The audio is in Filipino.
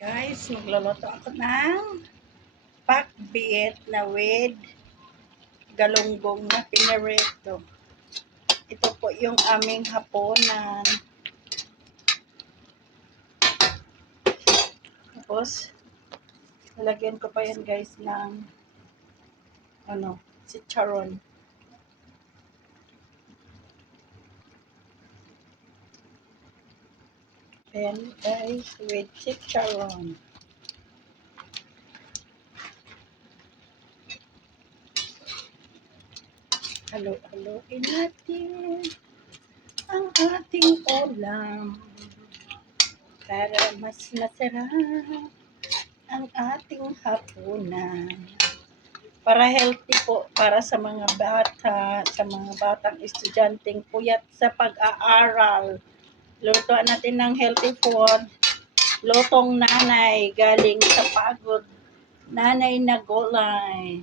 Guys, magluluto ako ng pakbit na with galunggong na pinarito. Ito po yung aming hapunan. Tapos, lalagyan ko pa yan guys ng chicharon. Ayan guys, with chicharon. Halo-haloin natin ang ating ulam para mas masarap ang ating hapunan. Para healthy po, para sa mga bata, sa mga batang estudyanteng puyat sa pag-aaral. Lutuan natin ng healthy food. Lutong nanay, galing sa pagod. Nanay na gulay.